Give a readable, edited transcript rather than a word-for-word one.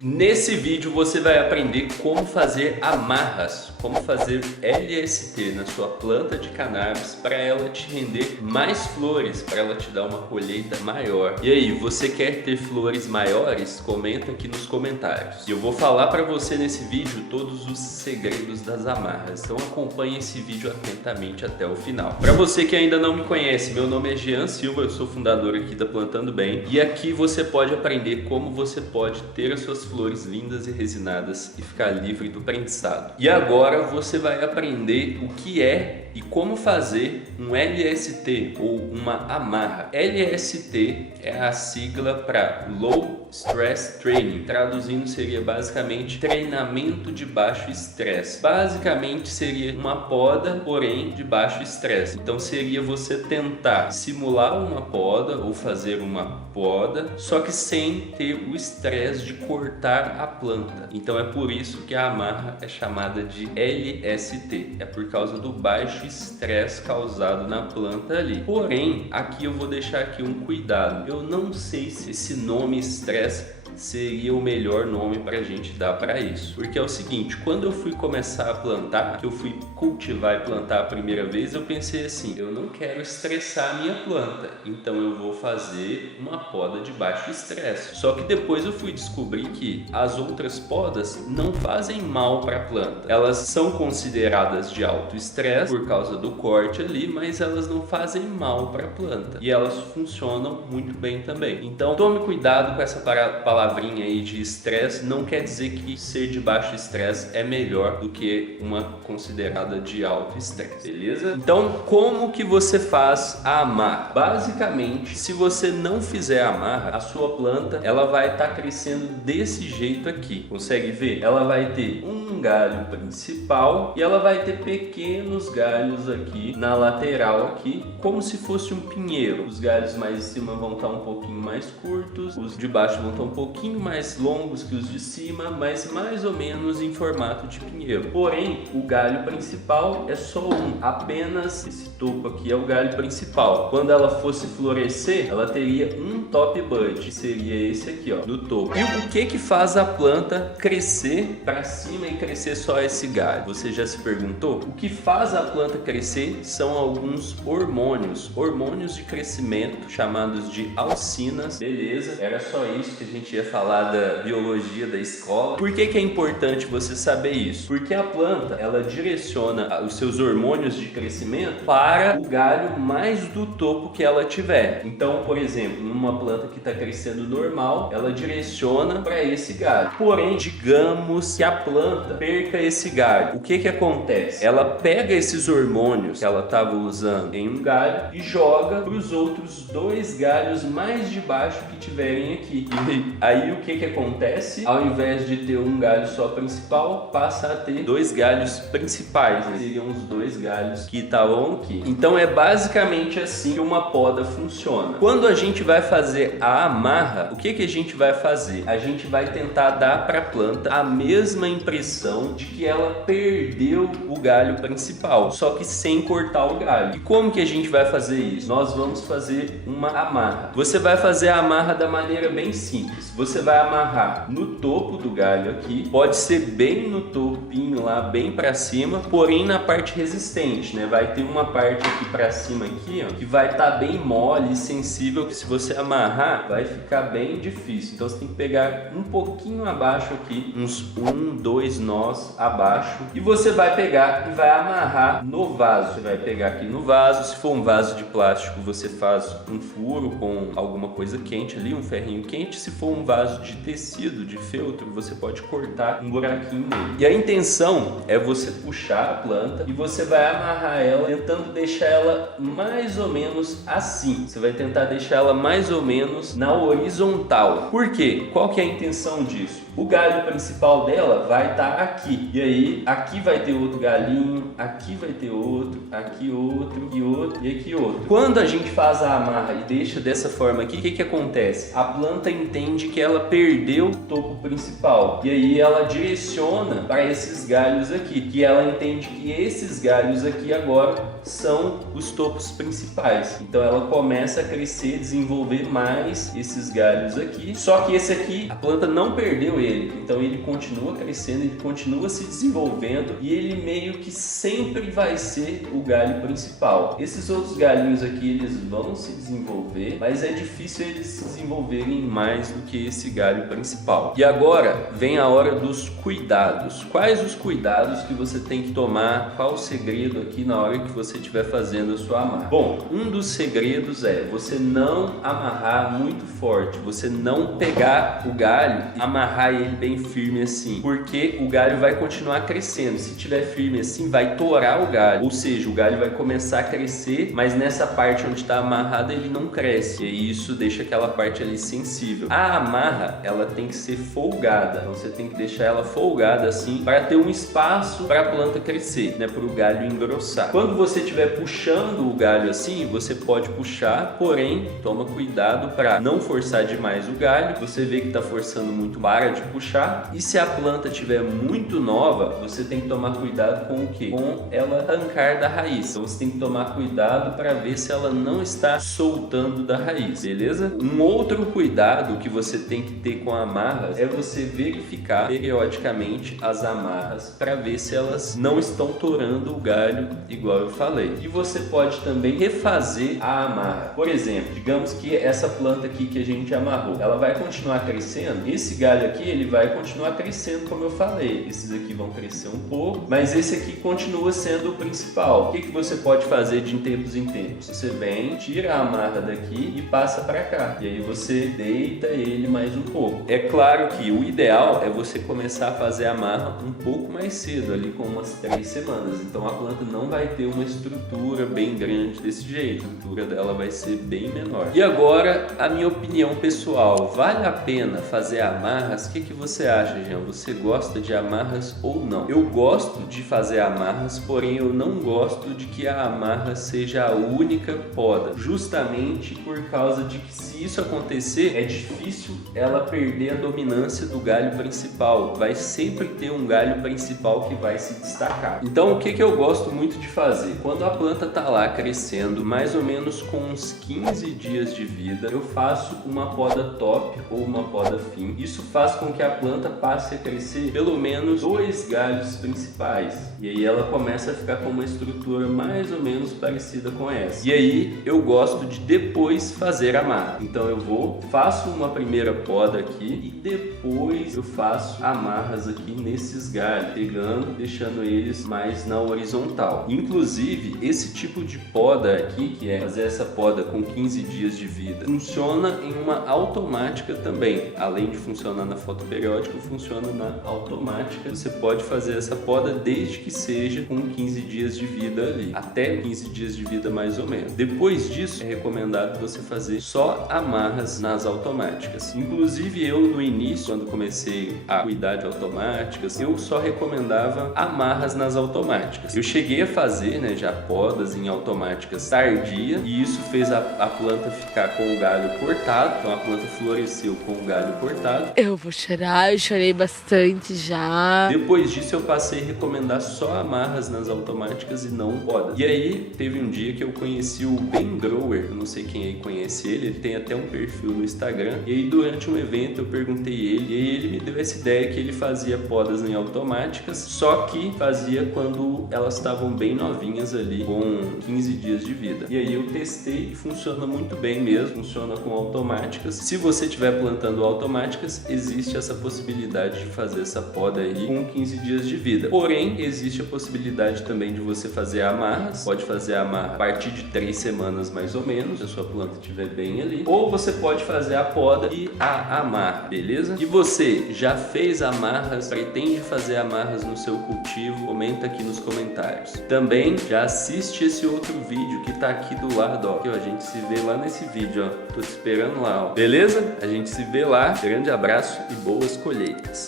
Nesse vídeo você vai aprender como fazer amarras, como fazer LST na sua planta de cannabis para ela te render mais flores, para ela te dar uma colheita maior. E aí, você quer ter flores maiores? Comenta aqui nos comentários. E eu vou falar para você nesse vídeo todos os segredos das amarras, então acompanhe esse vídeo atentamente até o final. Para você que ainda não me conhece, meu nome é Jean Silva, eu sou fundador aqui da Plantando Bem e aqui você pode aprender como você pode ter as suas flores lindas e resinadas e ficar livre do prensado. E agora você vai aprender o que é e como fazer um LST ou uma amarra. LST é a sigla para Low Stress Training, traduzindo seria basicamente treinamento de baixo estresse. Basicamente seria uma poda, porém de baixo estresse. Então seria você tentar simular uma poda ou fazer uma poda, só que sem ter o estresse de cortar a planta. Então é por isso que a amarra é chamada de LST, é por causa do baixo estresse causado na planta ali. Porém, aqui eu vou deixar aqui um cuidado. Eu não sei se esse nome estresse seria o melhor nome para a gente dar para isso, porque é o seguinte: quando eu fui começar a plantar, que eu fui cultivar e plantar a primeira vez, eu pensei assim, eu não quero estressar a minha planta, então eu vou fazer uma poda de baixo estresse. Só que depois eu fui descobrir que as outras podas não fazem mal para a planta, elas são consideradas de alto estresse por causa do corte ali, mas elas não fazem mal para a planta e elas funcionam muito bem também. Então tome cuidado com essa palavrinha aí de estresse, não quer dizer que ser de baixo estresse é melhor do que uma considerada de alto estresse, beleza? Então, como que você faz a amarra? Basicamente, se você não fizer a amarra, a sua planta, ela vai estar crescendo desse jeito aqui. Consegue ver? Ela vai ter um galho principal e ela vai ter pequenos galhos aqui na lateral aqui, como se fosse um pinheiro. Os galhos mais de cima vão estar um pouquinho mais curtos, os de baixo vão estar um pouquinho mais longos que os de cima, mas mais ou menos em formato de pinheiro. Porém, o galho principal é só um, apenas esse topo aqui é o galho principal. Quando ela fosse florescer, ela teria um top bud, que seria esse aqui, ó, no topo. E o que faz a planta crescer para cima e crescer só esse galho? Você já se perguntou? O que faz a planta crescer são alguns hormônios de crescimento chamados de auxinas. Beleza, era só isso que a gente ia falar da biologia da escola. Por que é importante você saber isso? Porque a planta, ela direciona os seus hormônios de crescimento para o galho mais do topo que ela tiver. Então, por exemplo, numa planta que está crescendo normal, ela direciona para esse galho. Porém, digamos que a planta perca esse galho. O que acontece? Ela pega esses hormônios que ela estava usando em um galho e joga para os outros dois galhos mais de baixo que tiverem aqui. E aí o que acontece? Ao invés de ter um galho só principal, passa a ter dois galhos principais, né? Seriam os dois galhos que estavam aqui. Então é basicamente assim que uma poda funciona. Quando a gente vai fazer a amarra, o que a gente vai fazer? A gente vai tentar dar para a planta a mesma impressão de que ela perdeu o galho principal, só que sem cortar o galho. E como que a gente vai fazer isso? Nós vamos fazer uma amarra. Você vai fazer a amarra da maneira bem simples. Você vai amarrar no topo do galho aqui, pode ser bem no topinho lá, bem para cima, porém na parte resistente, né? Vai ter uma parte aqui para cima aqui, ó, que vai estar bem mole e sensível, que se você amarrar vai ficar bem difícil. Então você tem que pegar um pouquinho abaixo aqui, uns 2 nós abaixo, e você vai pegar e vai amarrar no vaso. Você vai pegar aqui no vaso, se for um vaso de plástico, você faz um furo com alguma coisa quente ali, um ferrinho quente. Se for um vaso de tecido, de feltro, você pode cortar um buraquinho nele. E a intenção é você puxar a planta e você vai amarrar ela, tentando deixar ela mais ou menos assim. Você vai tentar deixar ela mais ou menos na horizontal. Por quê? Qual que é a intenção disso? O galho principal dela vai estar aqui. E aí, aqui vai ter outro galinho, aqui vai ter outro, aqui outro, e outro e aqui outro. Quando a gente faz a amarra e deixa dessa forma aqui, o que acontece? A planta entende que porque ela perdeu o topo principal. E aí ela direciona para esses galhos aqui, que ela entende que esses galhos aqui agora são os topos principais. Então ela começa a crescer, desenvolver mais esses galhos aqui. Só que esse aqui, a planta não perdeu ele. Então ele continua crescendo, ele continua se desenvolvendo e ele meio que sempre vai ser o galho principal. Esses outros galhinhos aqui, eles vão se desenvolver, mas é difícil eles se desenvolverem mais do que esse galho principal. E agora vem a hora dos cuidados. Quais os cuidados que você tem que tomar? Qual o segredo aqui na hora que você estiver fazendo a sua amarra? Bom, um dos segredos é você não amarrar muito forte, você não pegar o galho e amarrar ele bem firme assim, porque o galho vai continuar crescendo. Se tiver firme assim, vai torar o galho, ou seja, o galho vai começar a crescer, mas nessa parte onde está amarrado ele não cresce, e isso deixa aquela parte ali sensível. A amarra, ela tem que ser folgada, então você tem que deixar ela folgada assim, para ter um espaço para a planta crescer, né, para o galho engrossar. Quando você estiver puxando o galho assim, você pode puxar, porém toma cuidado para não forçar demais o galho. Você vê que está forçando muito, para de puxar. E se a planta estiver muito nova, você tem que tomar cuidado com o que? Com ela arrancar da raiz. Então você tem que tomar cuidado para ver se ela não está soltando da raiz, beleza? Um outro cuidado que você tem que ter com amarras é você verificar periodicamente as amarras para ver se elas não estão torando o galho, igual eu falei. E você pode também refazer a amarra. Por exemplo, digamos que essa planta aqui que a gente amarrou, ela vai continuar crescendo. Esse galho aqui, ele vai continuar crescendo, como eu falei. Esses aqui vão crescer um pouco, mas esse aqui continua sendo o principal. O que você pode fazer de tempos em tempos? Você vem, tira a amarra daqui e passa para cá. E aí você deita ele mais um pouco. É claro que o ideal é você começar a fazer a amarra um pouco mais cedo, ali com umas 3 semanas. Então a planta não vai ter uma estrutura bem grande desse jeito. A estrutura dela vai ser bem menor. E agora, a minha opinião pessoal. Vale a pena fazer amarras? O que você acha, Jean? Você gosta de amarras ou não? Eu gosto de fazer amarras, porém eu não gosto de que a amarra seja a única poda. Justamente por causa de que se isso acontecer, é difícil ela perder a dominância do galho principal. Vai sempre ter um galho principal que vai se destacar. Então o que eu gosto muito de fazer? Quando a planta tá lá crescendo, mais ou menos com uns 15 dias de vida, eu faço uma poda top ou uma poda fim. Isso faz com que a planta passe a crescer pelo menos 2 galhos principais. E aí ela começa a ficar com uma estrutura mais ou menos parecida com essa. E aí eu gosto de depois fazer a amarra. Então eu faço uma primeira poda aqui e depois eu faço amarras aqui nesses galhos, pegando, deixando eles mais na horizontal. Inclusive, esse tipo de poda aqui, que é fazer essa poda com 15 dias de vida, funciona em uma automática também. Além de funcionar na fotoperiódica, funciona na automática. Você pode fazer essa poda desde que seja com 15 dias de vida ali, até 15 dias de vida mais ou menos. Depois disso, é recomendado você fazer só amarras nas automáticas. Inclusive eu no início, quando comecei a cuidar de automáticas, eu só recomendava amarras nas automáticas. Eu cheguei a fazer, né, já podas em automáticas tardia, e isso fez a planta ficar com o galho cortado. Então a planta floresceu com o galho cortado. Eu vou chorar, eu chorei bastante já. Depois disso eu passei a recomendar só amarras nas automáticas e não podas. E aí teve um dia que eu conheci o Ben Grower, eu não sei quem aí conhece ele tem até um perfil no Instagram. E aí durante um evento eu perguntei ele, e ele me deu essa ideia que ele fazia podas em automáticas, só que fazia quando elas estavam bem novinhas ali, com 15 dias de vida. E aí eu testei e funciona muito bem mesmo, funciona com automáticas. Se você estiver plantando automáticas, existe essa possibilidade de fazer essa poda aí com 15 dias de vida. Porém, existe a possibilidade também de você fazer amarras. Pode fazer a amarra a partir de 3 semanas mais ou menos, se a sua planta estiver bem ali. Ou você pode fazer a poda e a amarra, beleza? E você já fez amarras, pretende fazer amarras no seu cultivo? Comenta aqui nos comentários. Também já assiste esse outro vídeo que tá aqui do lado, ó. Aqui, ó, a gente se vê lá nesse vídeo, ó. Tô te esperando lá, ó. Beleza? A gente se vê lá. Grande abraço e boas colheitas.